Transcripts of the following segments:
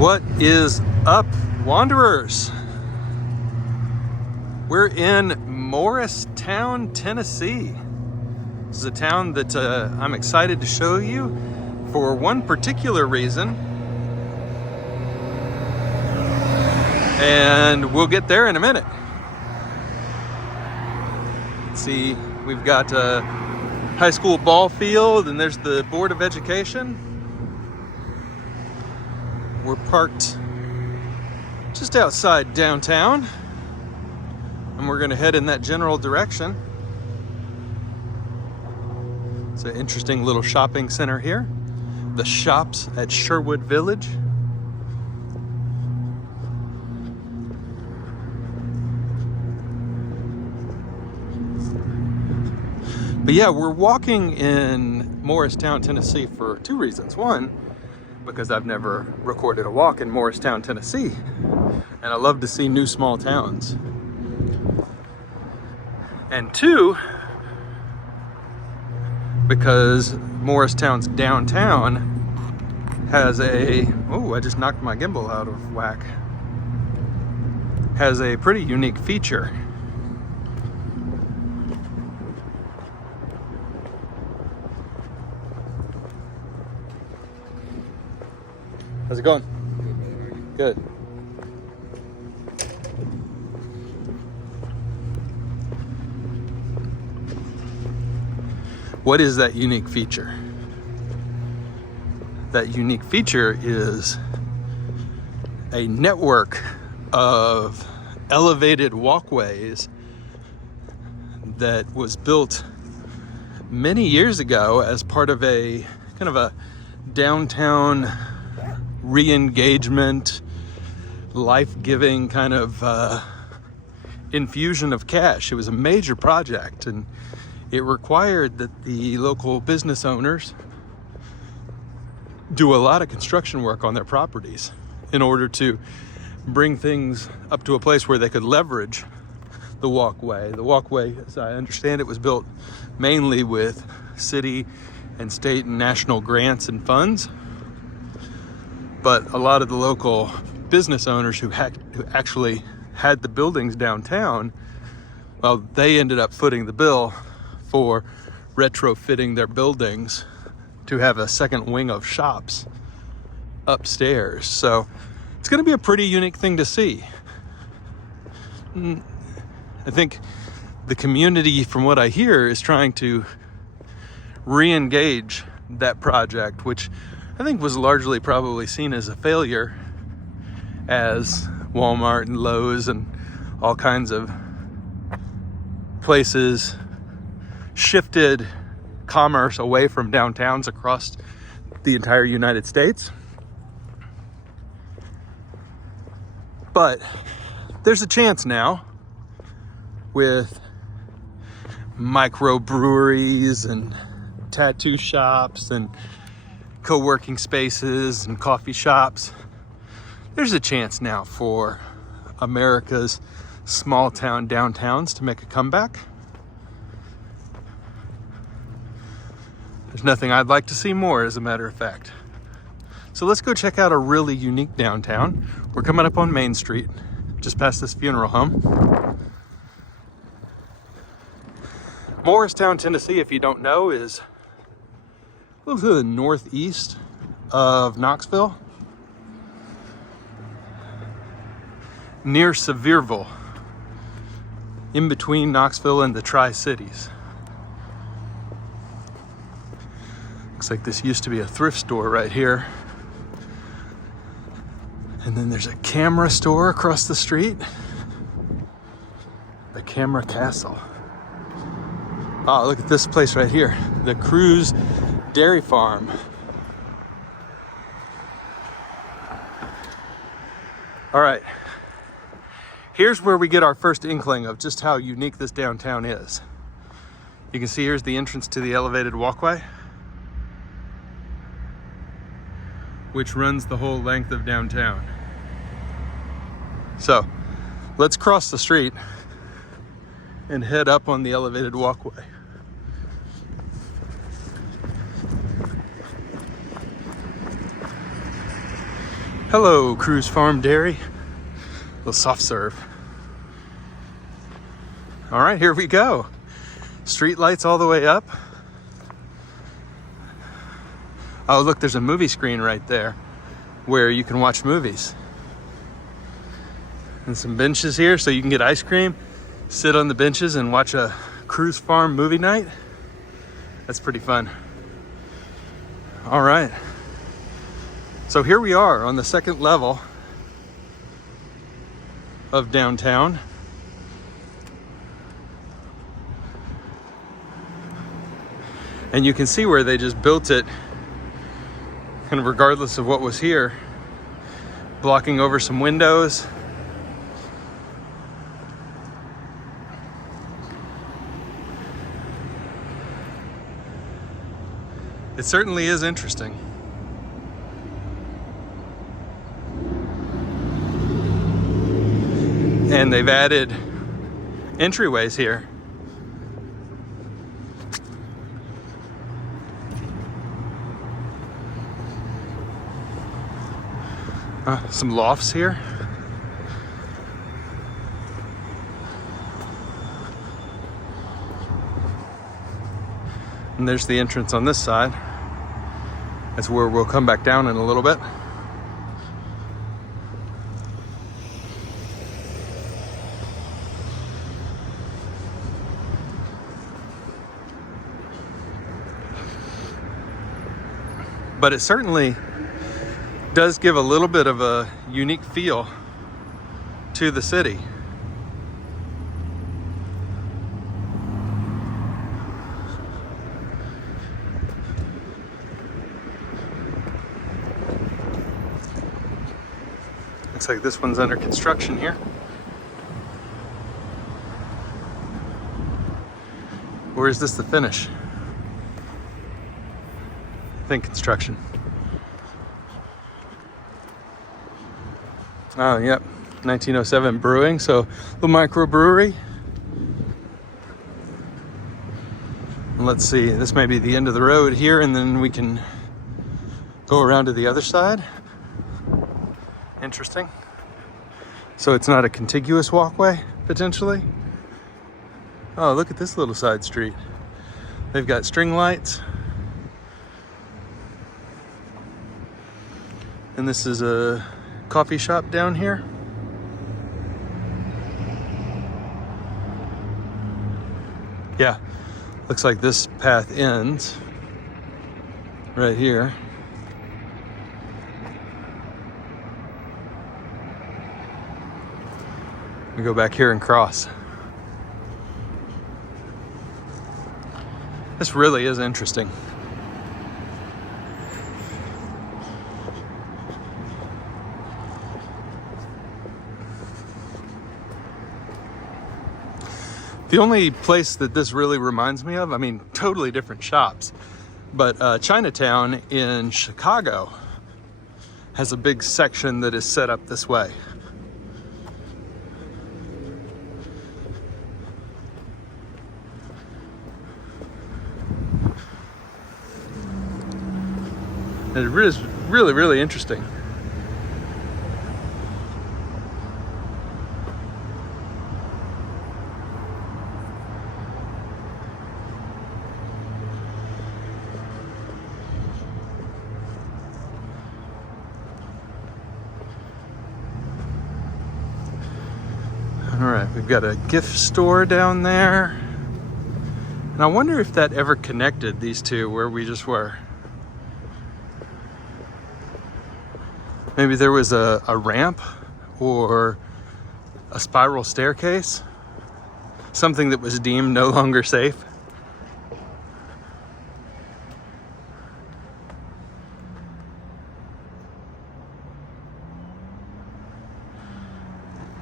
What is up, wanderers? We're in Morristown, Tennessee. This is a town that I'm excited to show you for one particular reason. And we'll get there in a minute. See, we've got a high school ball field, and there's the Board of Education. We're parked just outside downtown, and we're gonna head in that general direction. It's an interesting little shopping center here. The Shops at Sherwood Village. But yeah, we're walking in Morristown, Tennessee for two reasons. One, because I've never recorded a walk in Morristown, Tennessee, and I love to see new small towns. And two, because Morristown's downtown has a, oh, I just knocked my gimbal out of whack, has a pretty unique feature. How's it going? Good. What is that unique feature? That unique feature is a network of elevated walkways that was built many years ago as part of a kind of a downtown re-engagement, life-giving kind of infusion of cash. It was a major project, and it required that the local business owners do a lot of construction work on their properties in order to bring things up to a place where they could leverage the walkway. The walkway, as I understand it, was built mainly with city and state and national grants and funds. But a lot of the local business owners who actually had the buildings downtown, well, they ended up footing the bill for retrofitting their buildings to have a second wing of shops upstairs. So it's going to be a pretty unique thing to see. I think the community, from what I hear, is trying to re-engage that project, which I think was largely probably seen as a failure, as Walmart and Lowe's and all kinds of places shifted commerce away from downtowns across the entire United States. But there's a chance now with microbreweries and tattoo shops and co-working spaces and coffee shops. There's a chance now for America's small town downtowns to make a comeback. There's nothing I'd like to see more, as a matter of fact. So let's go check out a really unique downtown. We're coming up on Main Street, just past this funeral home. Morristown, Tennessee, if you don't know, is a little to the northeast of Knoxville, near Sevierville, in between Knoxville and the Tri-Cities. Looks like this used to be a thrift store right here. And then there's a camera store across the street. The Camera Castle. Oh, look at this place right here. The Cruz Dairy Farm. All right. Here's where we get our first inkling of just how unique this downtown is. You can see here's the entrance to the elevated walkway, which runs the whole length of downtown. So let's cross the street and head up on the elevated walkway. Hello, Cruise Farm Dairy. A little soft serve. All right, here we go. Street lights all the way up. Oh, look, there's a movie screen right there where you can watch movies. And some benches here so you can get ice cream, sit on the benches and watch a cruise farm movie night. That's pretty fun. All right. So here we are on the second level of downtown. And you can see where they just built it, kind of regardless of what was here, blocking over some windows. It certainly is interesting. And they've added entryways here. Some lofts here. And there's the entrance on this side. That's where we'll come back down in a little bit. But it certainly does give a little bit of a unique feel to the city. Looks like this one's under construction here. Or is this the finish? I think construction. Oh, yep, 1907 brewing, so the microbrewery. Let's see, this may be the end of the road here, and then we can go around to the other side. Interesting. So it's not a contiguous walkway, potentially. Oh, look at this little side street. They've got string lights. And this is a coffee shop down here. Yeah, looks like this path ends right here. We go back here and cross. This really is interesting. The only place that this really reminds me of, I mean, totally different shops, but Chinatown in Chicago has a big section that is set up this way. And it is really, really interesting. All right, we've got a gift store down there. And I wonder if that ever connected these two where we just were. Maybe there was a ramp or a spiral staircase, something that was deemed no longer safe.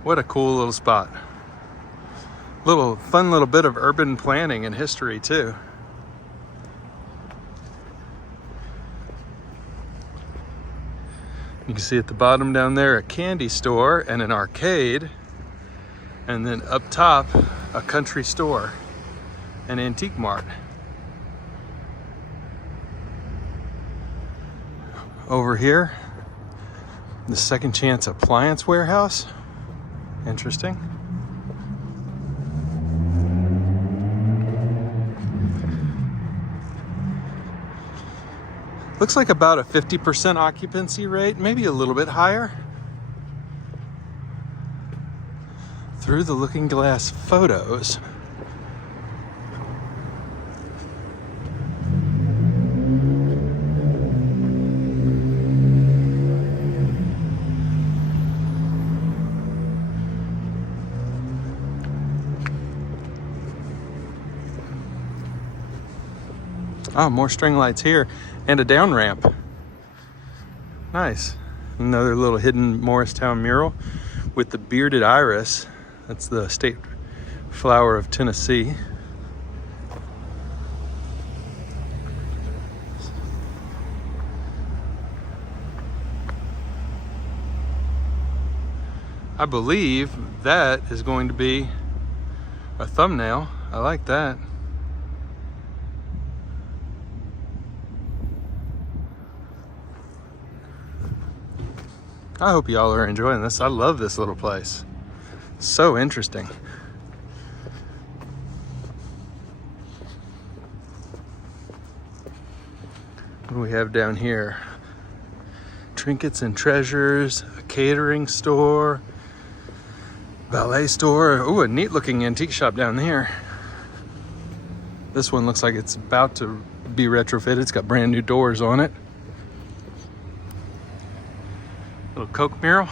What a cool little spot. Fun little bit of urban planning and history too. You can see at the bottom down there a candy store and an arcade, and then up top a country store, an antique mart. Over here The Second Chance Appliance Warehouse. Interesting. Looks like about a 50% occupancy rate, maybe a little bit higher. Through the looking glass photos. Oh, more string lights here and a down ramp. Nice. Another little hidden Morristown mural with the bearded iris. That's the state flower of Tennessee. I believe that is going to be a thumbnail. I like that. I hope y'all are enjoying this. I love this little place. So interesting. What do we have down here? Trinkets and treasures, a catering store, ballet store. Ooh, a neat looking antique shop down there. This one looks like it's about to be retrofitted. It's got brand new doors on it. Little Coke mural.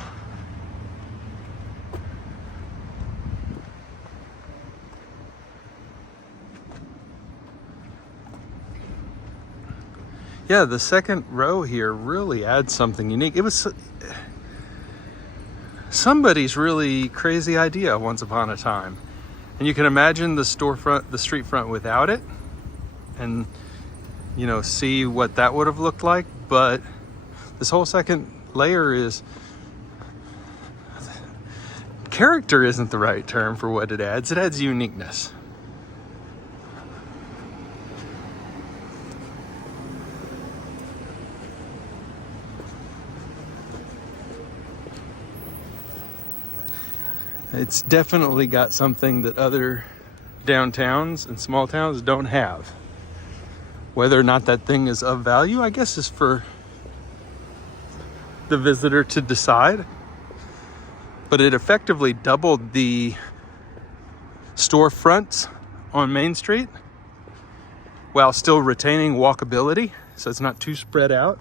Yeah, the second row here really adds something unique. It was somebody's really crazy idea once upon a time. And you can imagine the storefront, the street front without it, and you know, see what that would have looked like. But this whole second layer is, character isn't the right term for what it adds. It adds uniqueness. It's definitely got something that other downtowns and small towns don't have. Whether or not that thing is of value, I guess, is for the visitor to decide. But it effectively doubled the storefronts on Main Street while still retaining walkability, so it's not too spread out.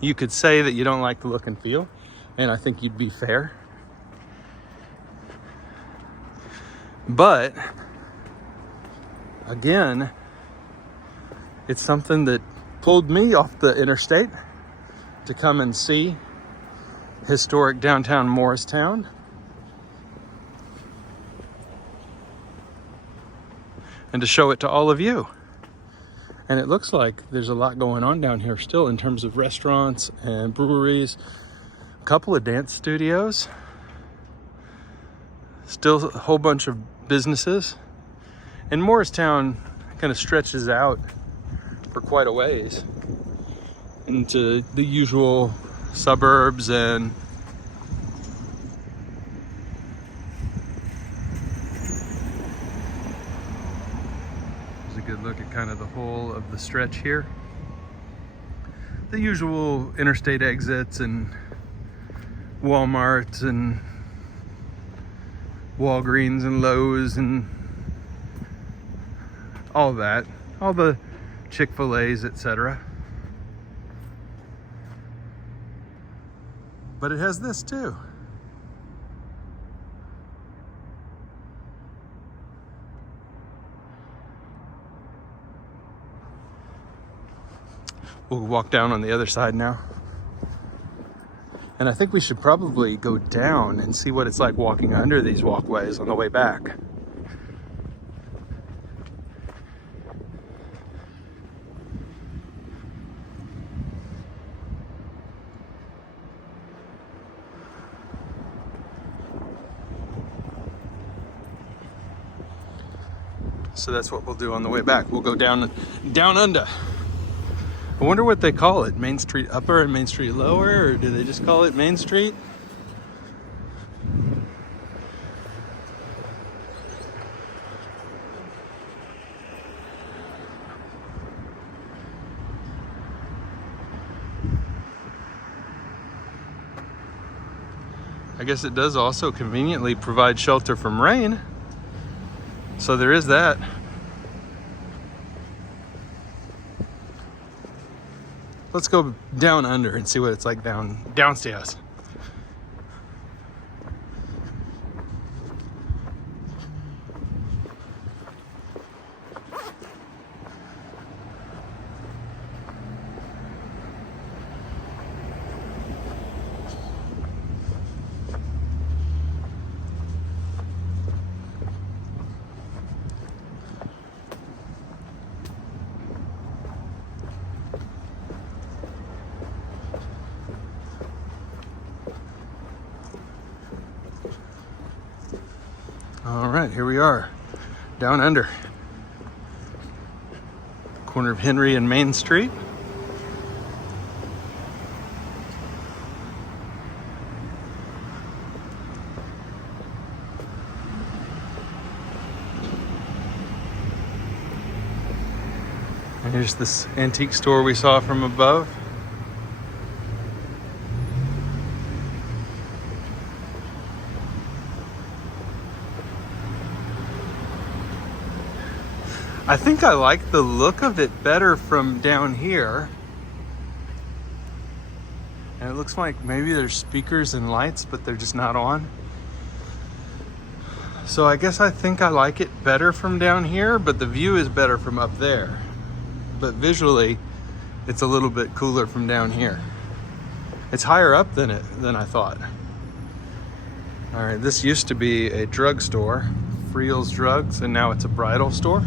You could say that you don't like the look and feel, and I think you'd be fair. But again, it's something that pulled me off the interstate to come and see historic downtown Morristown. And to show it to all of you. And it looks like there's a lot going on down here still in terms of restaurants and breweries, a couple of dance studios, still a whole bunch of businesses. And Morristown kind of stretches out for quite a ways into the usual suburbs, and there's a good look at kind of the whole of the stretch here. The usual interstate exits and Walmarts and Walgreens and Lowe's and all that, all the Chick-fil-A's, etc. But it has this too. We'll walk down on the other side now. And I think we should probably go down and see what it's like walking under these walkways on the way back. So that's what we'll do on the way back. We'll go down under. I wonder what they call it. Main Street Upper and Main Street Lower, or do they just call it Main Street? I guess it does also conveniently provide shelter from rain. So there is that. Let's go down under and see what it's like downstairs. All right, here we are, down under. Corner of Henry and Main Street. And here's this antique store we saw from above. I think I like the look of it better from down here. And it looks like maybe there's speakers and lights, but they're just not on. So I guess I think I like it better from down here, but the view is better from up there. But visually, it's a little bit cooler from down here. It's higher up than I thought. All right, this used to be a drugstore, Friel's Drugs, and now it's a bridal store.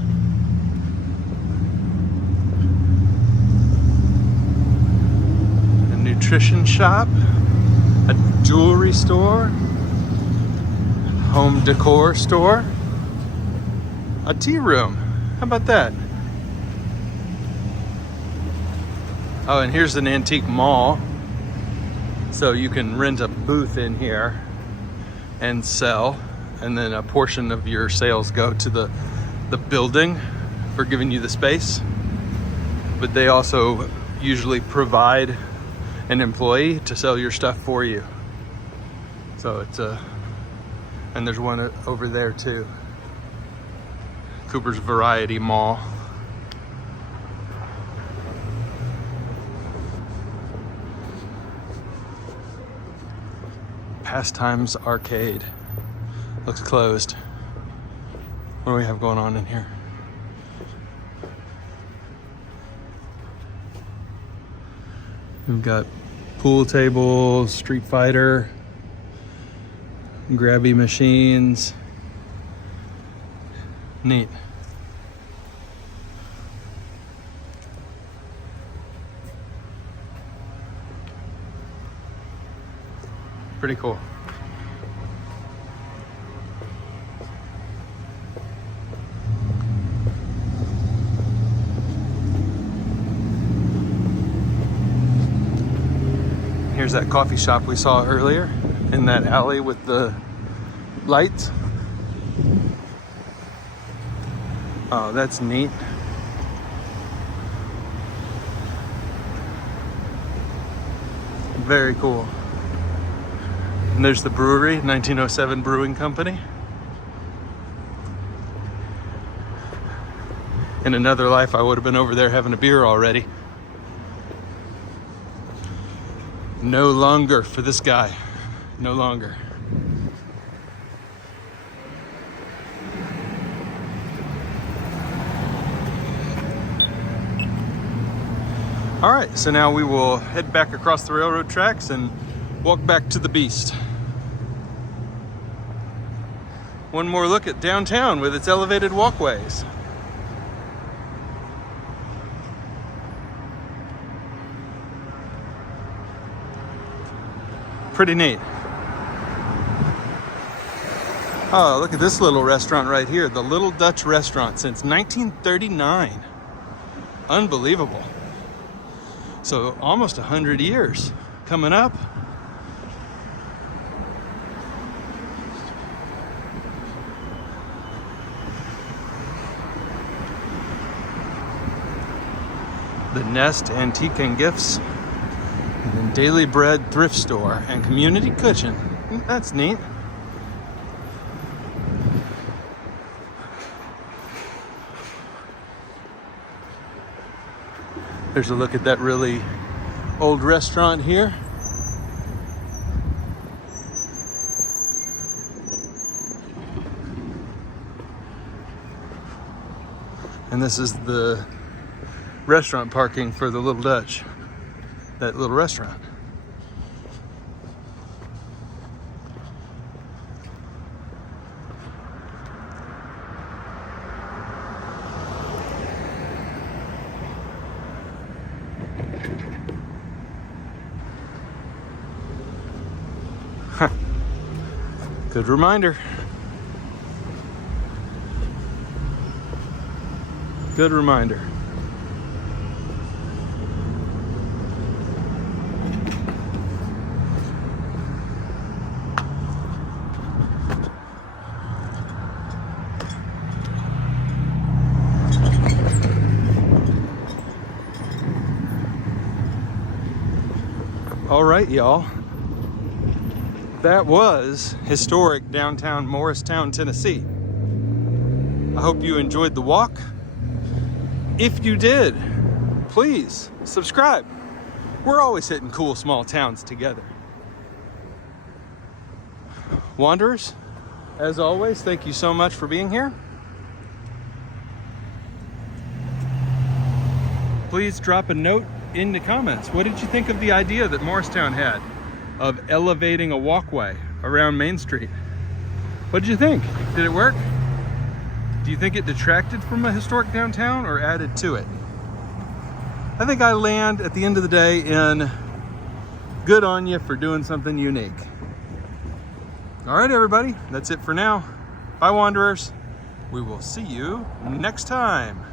Nutrition shop, a jewelry store, home decor store, a tea room. How about that? Oh, and here's an antique mall. So you can rent a booth in here and sell, and then a portion of your sales go to the building for giving you the space. But they also usually provide an employee to sell your stuff for you. So it's and there's one over there too. Cooper's Variety Mall. Pastimes Arcade. Looks closed. What do we have going on in here? We've got pool tables, Street Fighter, grabby machines. Neat. Pretty cool. Here's that coffee shop we saw earlier in that alley with the lights. Oh, that's neat. Very cool. And there's the brewery, 1907 Brewing Company. In another life, I would have been over there having a beer already. No longer for this guy. No longer. All right, so now we will head back across the railroad tracks and walk back to the Beast. One more look at downtown with its elevated walkways. Pretty neat. Oh, look at this little restaurant right here. The Little Dutch Restaurant since 1939. Unbelievable. So almost 100 years coming up. The Nest Antique and Gifts, and then Daily Bread Thrift Store and Community Kitchen. That's neat. There's a look at that really old restaurant here. And this is the restaurant parking for the Little Dutch, that little restaurant. Huh. Good reminder. Good reminder. All right, y'all. That was historic downtown Morristown, Tennessee. I hope you enjoyed the walk. If you did, please subscribe. We're always hitting cool small towns together. Wanderers, as always, thank you so much for being here. Please drop a note in the comments. What did you think of the idea that Morristown had of elevating a walkway around Main Street? What did you think? Did it work? Do you think it detracted from a historic downtown or added to it? I think I land at the end of the day in good on you for doing something unique. All right, everybody, that's it for now. Bye, Wanderers. We will see you next time.